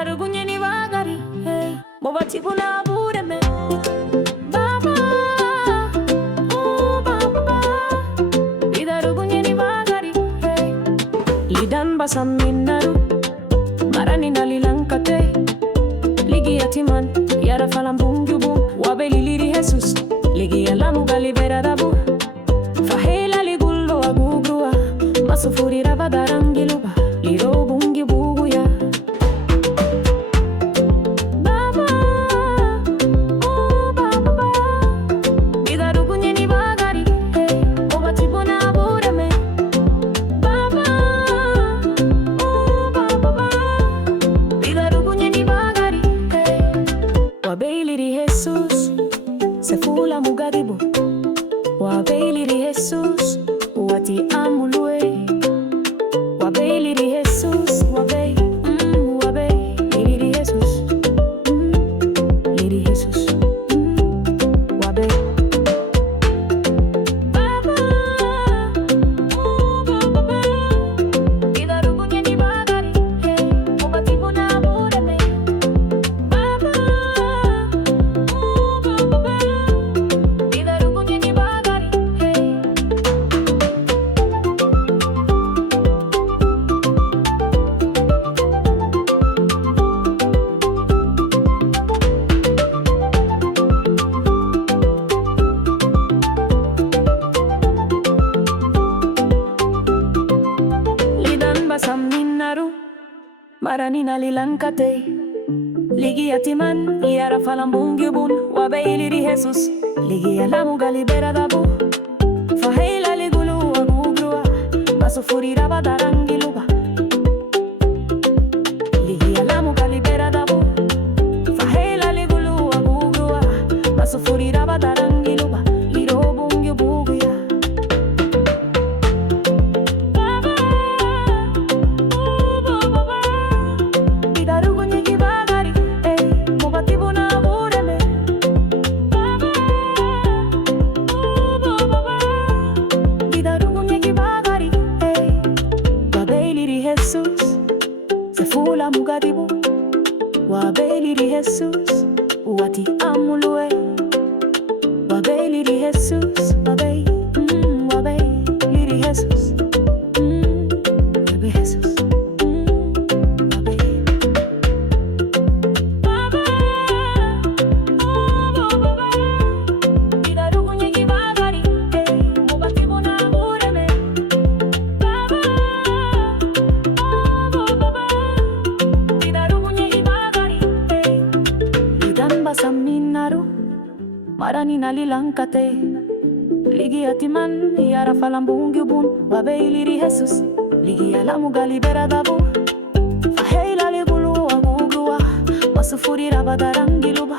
Bidarugunyeni bagari, hey, mobati buna bureme. Baba, oh baba, bidarugunyeni bagari, hey. Lidan basam minnaru, marani nalilankate. Ligi yatiman, yara falambungubu, wabeli liri Jesus. Ligi alamu galibera dabu, fahela ligullo agugua, masufuri rabadarangiluba, liro bungi buguya. Baba, oh baba, bidarugunyeni bagari, hey, obati bona bureme. Baba, oh baba, bidarugunyeni bagari, hey, wabeli liri Jesus. Sefula mugaribu, wabeliri Jesus, wati amulue. Wabeliri Jesus, wabeliri Jesus, liri Jesus, wabe. Baba, oh baba, bidarugunyeni bagari, hey, obati bona bureme. Baba, oh baba, bidarugunyeni bagari, hey. Lidan basam minnaru, marani nalilankate. Ligi yatiman, yara falambungubun, wabeliri Jesus. Ligi alamu galibera dabu, fahela ligulu agugrua, masufuri rabadarangiluba. Ligi alamu galibera dabu, fahela ligulu agugrua, masufuri rabadarangiluba, liro bungi buguya. Baba, oh baba, bidarugunyeni bagari, hey, mobati bona bureme. Baba, oh baba, bidarugunyeni bagari, hey, wabeliri Jesus. Sefula mugadibu, wabeliri Jesus, wati amulue. Wabeliri Jesus, wabeliri Jesus, Jesus, wabe. Baba, oh baba, bidarugunyeni bagari, hey, mobati bona bureme. Baba, oh baba, bidarugunyeni bagari, hey. Lidan basam minnaru, marani nalilankate. Ligi yatiman, yara falambungubun, wabeliri Jesus. Ligi alamu galibera dabu, fahela ligulu agugua, masufuri rabadarangiluba.